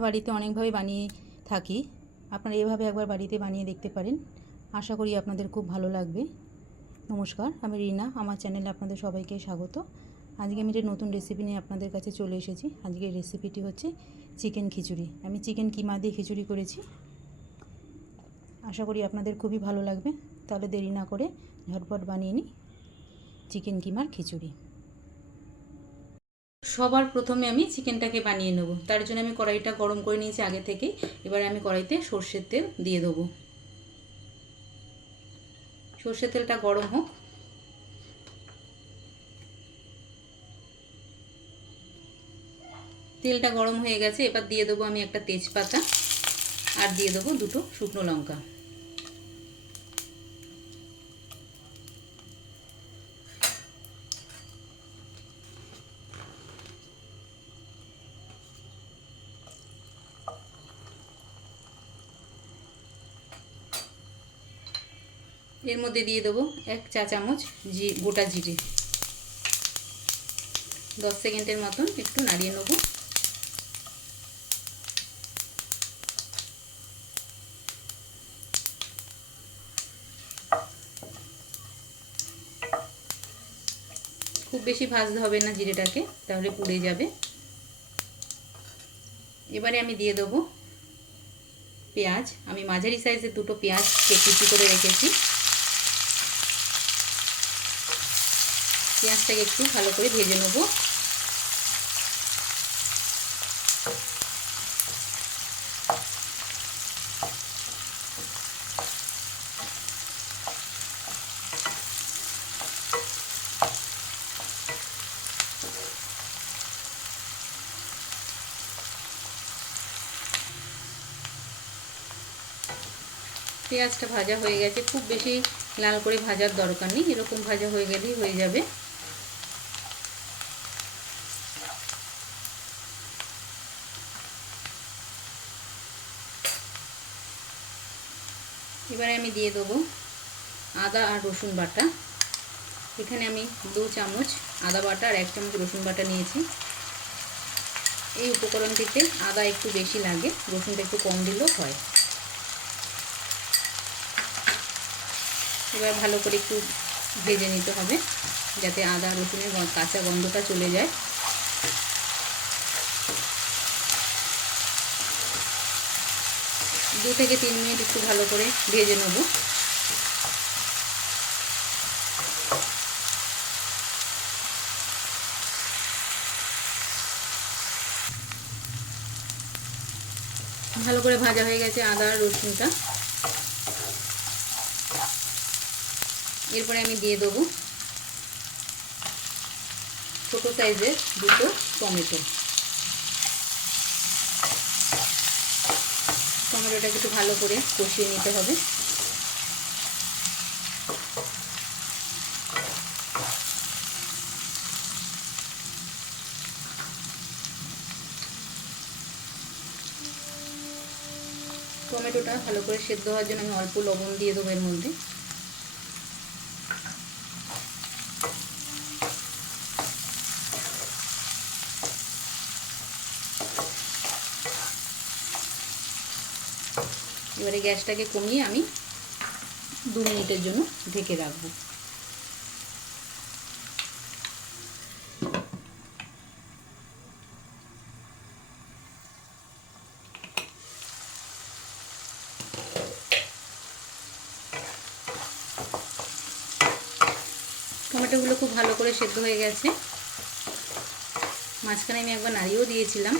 বাড়িতে অনেকভাবে বানিয়ে থাকি, আপনারা এভাবে একবার বাড়িতে বানিয়ে দেখতে পারেন। আশা করি আপনাদের খুব ভালো লাগবে। নমস্কার, আমি রিনা, আমার চ্যানেলে আপনাদের সবাইকে স্বাগত। আজকে আমি একটা নতুন রেসিপি নিয়ে আপনাদের কাছে চলে এসেছি। আজকের রেসিপিটি হচ্ছে চিকেন খিচুড়ি। আমি চিকেন কিমা দিয়ে খিচুড়ি করেছি। আশা করি আপনাদের খুবই ভালো লাগবে। তাহলে দেরি না করে ঝটপট বানিয়ে নিই চিকেন কিমার খিচুড়ি। সবার প্রথমে আমি চিকেনটাকে বানিয়ে নেব। তার জন্য আমি কড়াইটা গরম করে নিয়েছি আগে থেকেই। এবারে আমি কড়াইতে সর্ষের তেল দিয়ে দেবো। সর্ষের তেলটা গরম হোক। তেলটা গরম হয়ে গেছে, এবার দিয়ে দেবো আমি একটা তেজপাতা আর দিয়ে দেবো দুটো শুকনো লঙ্কা। এর মধ্যে দিয়ে দেবো 1 চা চামচ গোটা জিরে। 10 সেকেন্ডের মতন একটু নাড়িয়ে নেব। খুব বেশি ভাজতে হবে না জিরেটাকে, তাহলে পুড়ে যাবে। এবারে আমি দিয়ে দেবো পেঁয়াজ। আমি মাঝারি সাইজের দুটো পেঁয়াজকে কুচি করে রেখেছি। পেঁয়াজটাকে একটু ভালো করে ভেজে নেব। পেঁয়াজটা ভাজা হয়ে গেছে, খুব বেশি লাল করে ভাজার দরকার নেই, এরকম ভাজা হয়ে গেলেই হয়ে যাবে। এবারে আমি দিয়ে দেবো আদা আর রসুন বাটা। এখানে আমি 2 চামচ আদা বাটা আর 1 চামচ রসুন বাটা নিয়েছি। এই উপকরণটিতে আদা একটু বেশি লাগে, রসুনটা একটু কম দিলেও হয়। এবার ভালো করে একটু ভেজে নিতে হবে যাতে আদা রসুনের কাঁচা গন্ধটা চলে যায়। দু থেকে 3 মিনিট একটু ভালো করে ভেজে নেব। ভালো করে ভাজা হয়ে গেছে আদা আর রসুনটা। এরপরে আমি দিয়ে দেবো ছোটো সাইজের দুটো টমেটো। টমেটোটাকে একটু ভালো করে কষিয়ে নিতে হবে। টমেটোটা ভালো করে সেদ্ধ হওয়ার জন্য আমি অল্প লবণ দিয়ে দেবো এর মধ্যে। এবারে গ্যাসটাকে কমিয়ে আমি 2 মিনিটের জন্য ঢেকে রাখবো। টমেটোগুলো খুব ভালো করে সেদ্ধ হয়ে গেছে। মাঝখানে আমি একবার নাড়িয়েও দিয়েছিলাম।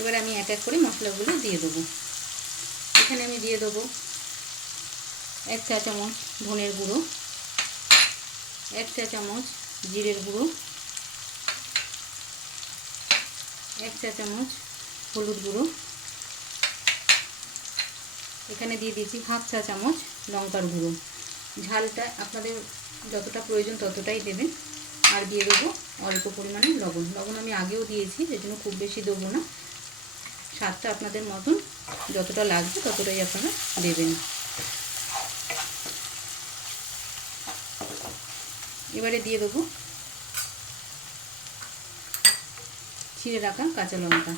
এবার আমি এক এক করে মশলাগুলো দিয়ে দেবো। এখানে আমি দিয়ে দেবো 1 চা চামচ ধনের গুঁড়ো, 1 চা চামচ জিরের গুঁড়ো, 1 চা চামচ হলুদ গুঁড়ো। এখানে দিয়ে দিয়েছি 1/2 চা চামচ লঙ্কার গুঁড়ো। ঝালটা আপনাদের যতটা প্রয়োজন ততটাই দেবেন। আর দিয়ে দেবো অল্প পরিমাণে লবণ। লবণ আমি আগেও দিয়েছি, সেজন্য খুব বেশি দেবো না। স্বাদটা আপনাদের মতন যতটা লাগবে ততটাই আপনারা দেবেন। এবারে দিয়ে দেবো ছিঁড়ে রাখা কাঁচা লঙ্কা।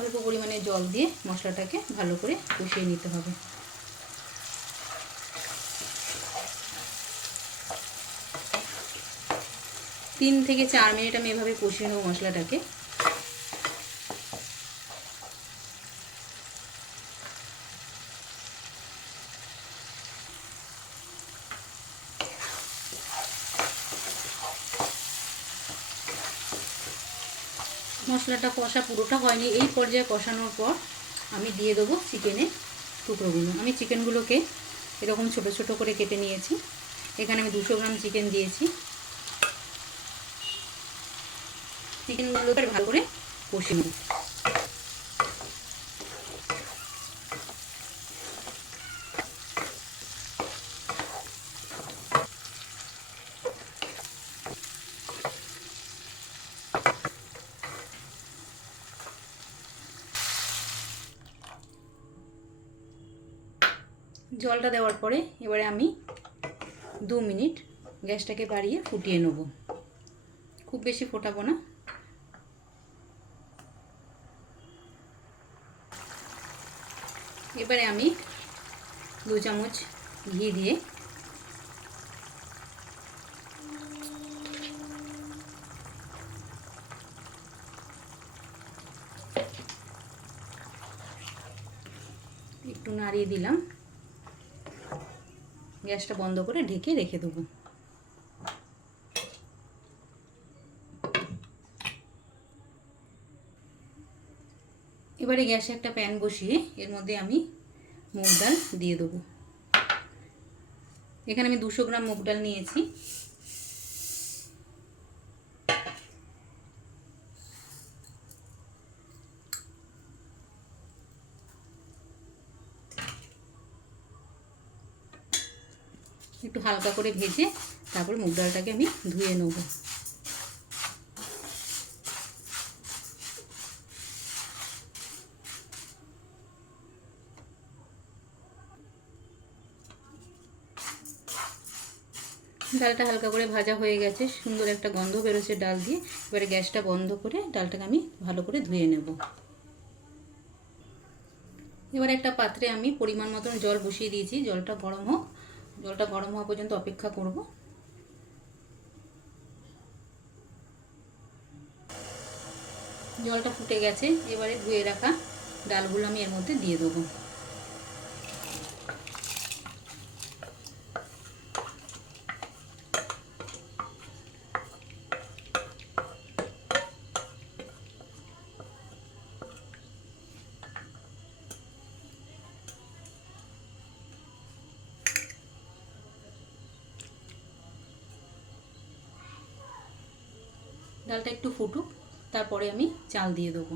অল্প পরিমাণে জল দিয়ে মশলাটাকে ভালো করে কষিয়ে নিতে হবে। 3 থেকে 4 মিনিট আমি এভাবে কষিয়ে নেব মশলাটাকে। মশলাটা কষা পুরোটা হয়নি, এই পর্যায়ে কষানোর পর আমি দিয়ে দেবো চিকেনের টুকরোগুলো। আমি চিকেনগুলোকে এরকম ছোট ছোট করে কেটে নিয়েছি। এখানে আমি 200 গ্রাম চিকেন দিয়েছি। চিকেনগুলোকে ভালো করে কষিয়ে নেব। জলটা দেওয়ার পরে এবারে আমি 2 মিনিট গ্যাসটাকে বাড়িয়ে ফুটিয়ে নেব। খুব বেশি ফোটাবো না। এবারে আমি 2 চামচ ঘি দিয়ে একটু নাড়িয়ে দিলাম। গ্যাসটা বন্ধ করে ঢেকে রেখে দেবো। এবারে গ্যাসে একটা প্যান বসিয়ে এর মধ্যে আমি মুগ ডাল দিয়ে দেবো। এখানে আমি 200 গ্রাম মুগ ডাল নিয়েছি। একটু হালকা করে ভেজে তারপর মুগ ডালটাকে আমি ধুয়ে নেব। ডালটা হালকা করে ভাজা হয়ে গেছে, সুন্দর একটা গন্ধ বেরোচ্ছে ডাল দিয়ে। এবারে গ্যাসটা বন্ধ করে ডালটাকে আমি ভালো করে ধুয়ে নেব। এবার একটা পাত্রে আমি পরিমাণ মতন জল বসিয়ে দিয়েছি। জলটা গরম হোক, জলটা গরম হওয়া পর্যন্ত অপেক্ষা করব। জলটা ফুটে গেছে। এবারে ধুয়ে রাখা ডালগুলো আমি এর মধ্যে দিয়ে দেবো। ডালটা একটু ফুটুক, তারপরে আমি চাল দিয়ে দেবো।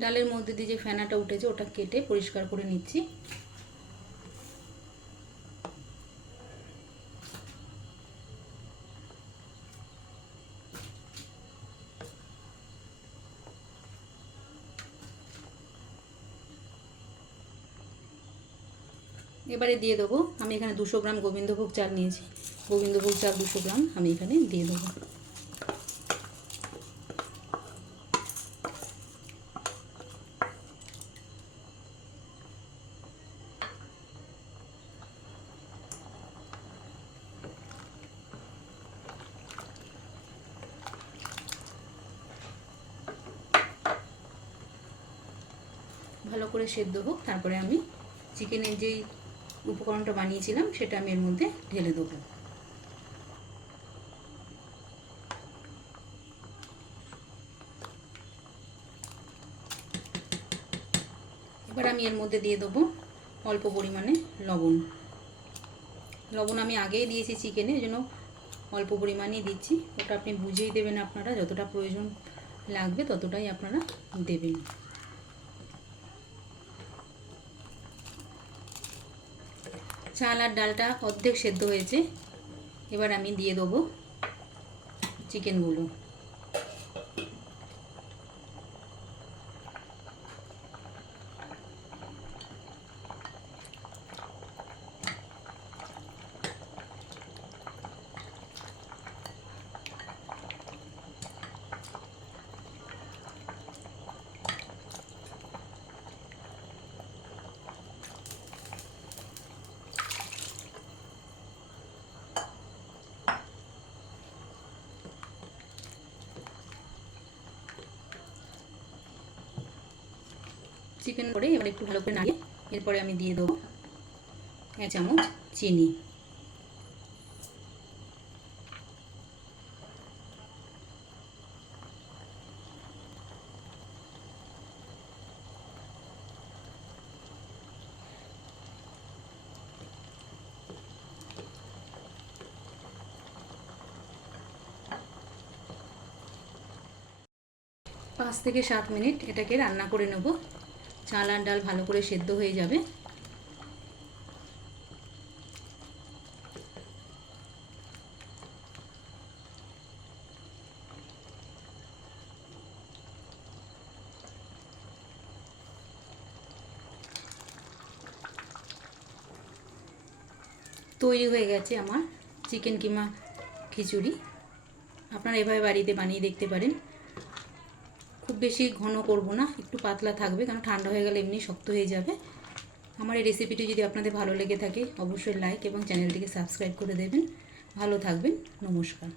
ডালের মধ্যে দিয়ে যে ফেনাটা উঠেছে ওটা কেটে পরিষ্কার করে নিচ্ছি। এবারে দিয়ে দেবো, আমি এখানে 200 গ্রাম গোবিন্দভোগ চাল নিয়েছি। গোবিন্দভোগ চাল 200 গ্রাম আমি এখানে দিয়ে দেবো। ভালো করে সেদ্ধ হোক, তারপরে আমি চিকেনের যেই উপকরণটা বানিয়েছিলাম সেটা আমি এর মধ্যে ঢেলে দেবো। এবার আমি এর মধ্যে দিয়ে দেবো অল্প পরিমাণে লবণ। লবণ আমি আগেই দিয়েছি চিকেনে, এই জন্য অল্প পরিমাণেই দিচ্ছি। ওটা আপনি বুঝেই দেবেন, আপনারা যতটা প্রয়োজন লাগবে ততটাই আপনারা দেবেন। চাল আর ডালটা অর্ধেক সেদ্ধ হয়েছে। এবার আমি দিয়ে দেবো চিকেনগুলো। চিকেন করে এবার একটু ভালো করে নাড়িয়ে এরপরে আমি দিয়ে দেবো 1 চামচ চিনি। পাঁচ থেকে 7 মিনিট এটাকে রান্না করে নেব। চাল আর ডাল ভালো করে সেদ্ধ হয়ে যাবে। তৈরি হয়ে গেছে আমার চিকেন কিমা খিচুড়ি। আপনারা এভাবে বাড়িতে বানিয়ে দেখতে পারেন। খুব বেশি ঘন করব না, একটু পাতলা থাকবে, কারণ ঠান্ডা হয়ে গেলে এমনি শক্ত হয়ে যাবে। আমার এই রেসিপিটি যদি আপনাদের ভালো লেগে থাকে অবশ্যই লাইক এবং চ্যানেলটিকে সাবস্ক্রাইব করে দেবেন। ভালো থাকবেন। নমস্কার।